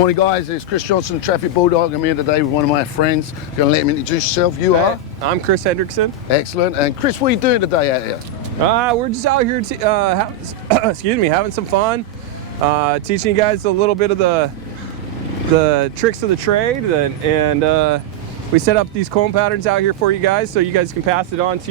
morning, guys. It's Chris Johnson, Traffic Bulldog. I'm here today with one of my friends. Going to let him introduce yourself. You are? I'm Chris Hendrickson. Excellent. And Chris, what are you doing today out here? We're just out here, having some fun, teaching you guys a little bit of the tricks of the trade, and we set up these comb patterns out here for you guys, so you guys can pass it on to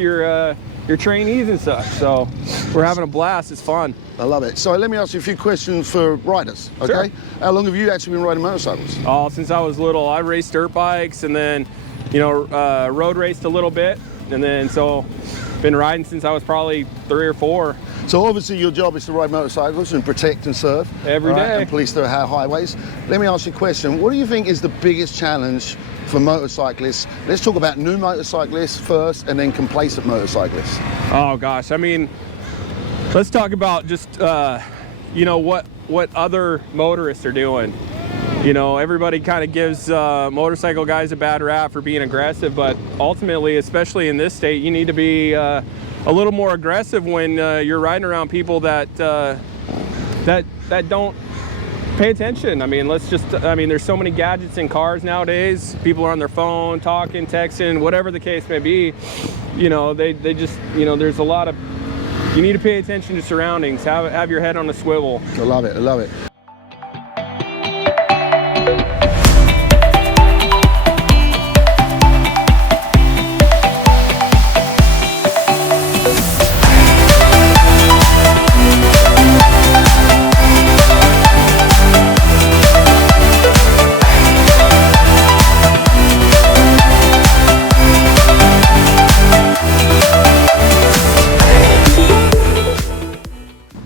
your trainees and such. So we're having a blast. It's fun. I love it. So let me ask you a few questions for riders, okay? Sure. How long have you actually been riding motorcycles? Oh, since I was little. I raced dirt bikes, and then, road raced a little bit, and then so been riding since I was probably 3 or 4. So obviously your job is to ride motorcycles and protect and serve. Every day. And police the highways. Let me ask you a question. What do you think is the biggest challenge for motorcyclists? Let's talk about new motorcyclists first and then complacent motorcyclists. Oh gosh, I mean, let's talk about just, what other motorists are doing. Everybody kind of gives motorcycle guys a bad rap for being aggressive, but ultimately, especially in this state, you need to be a little more aggressive when you're riding around people that don't pay attention. I mean, there's so many gadgets in cars nowadays. People are on their phone, talking, texting, whatever the case may be. They just, there's a lot of, you need to pay attention to surroundings, have your head on a swivel. I love it, I love it.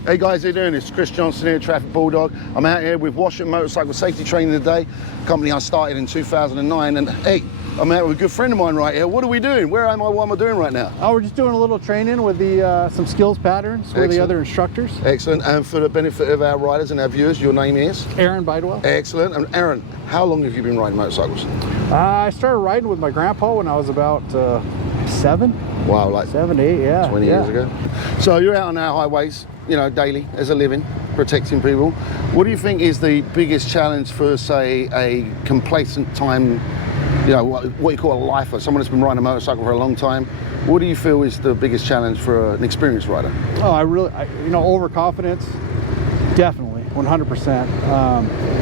Hey guys, how you doing? It's Chris Johnson here, Traffic Bulldog. I'm out here with Washington Motorcycle Safety Training today, a company I started in 2009. And hey, I'm out with a good friend of mine right here. What are we doing? Where am I? What am I doing right now? Oh, we're just doing a little training with some skills patterns with the other instructors. Excellent. And for the benefit of our riders and our viewers, your name is? Aaron Bidwell. Excellent. And Aaron, how long have you been riding motorcycles? I started riding with my grandpa when I was about 7. Wow, like 7, 8, yeah. 20 years ago. So you're out on our highways, daily as a living, protecting people. What do you think is the biggest challenge for, say, a complacent time, what you call a lifer, someone that's been riding a motorcycle for a long time? What do you feel is the biggest challenge for an experienced rider? Oh, overconfidence, definitely, 100%.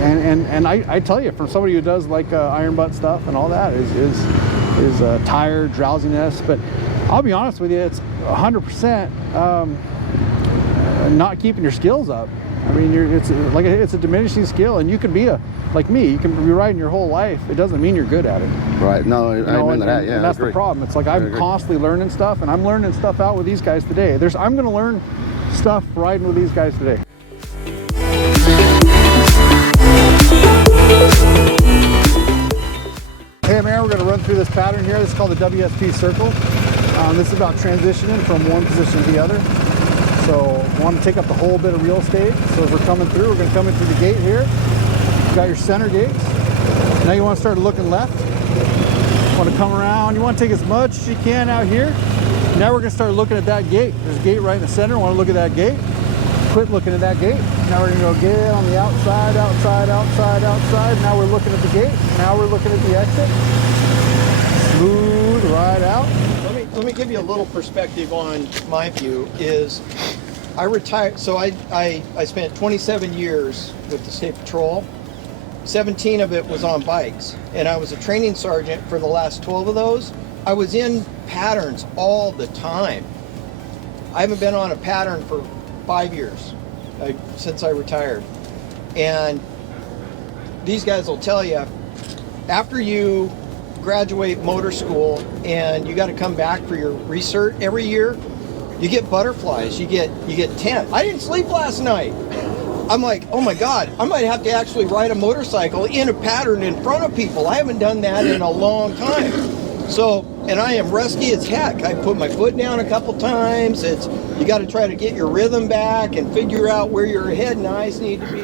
And I tell you, from somebody who does like iron butt stuff and all that, is tired, drowsiness. But I'll be honest with you, it's 100%. Not keeping your skills up. I mean, it's a diminishing skill, and you can be like me. You can be riding your whole life. It doesn't mean you're good at it. Right. No, I remember that. Yeah, and that's the problem. It's like I'm constantly learning stuff, and I'm learning stuff out with these guys today. I'm going to learn stuff riding with these guys today. Hey, man, we're going to run through this pattern here. This is called the WSP circle. This is about transitioning from one position to the other. So we want to take up the whole bit of real estate. So as we're coming through, we're going to come in through the gate here. You've got your center gates. Now you want to start looking left. You want to come around. You want to take as much as you can out here. Now we're going to start looking at that gate. There's a gate right in the center. We want to look at that gate. Quit looking at that gate. Now we're going to go get on the outside, outside, outside, outside. Now we're looking at the gate. Now we're looking at the exit. Smooth right out. Let me give you a little perspective on my view. Is I retired, so I spent 27 years with the State Patrol. 17 of it was on bikes, and I was a training sergeant for the last 12 of those. I was in patterns all the time. I haven't been on a pattern for 5 years since I retired. And these guys will tell you, after you graduate motor school and you got to come back for your recert every year, you get butterflies, you get 10. I didn't sleep last night. I'm like, oh my God, I might have to actually ride a motorcycle in a pattern in front of people. I haven't done that in a long time. So, and I am rusty as heck. I put my foot down a couple times. You got to try to get your rhythm back and figure out where your head and eyes need to be.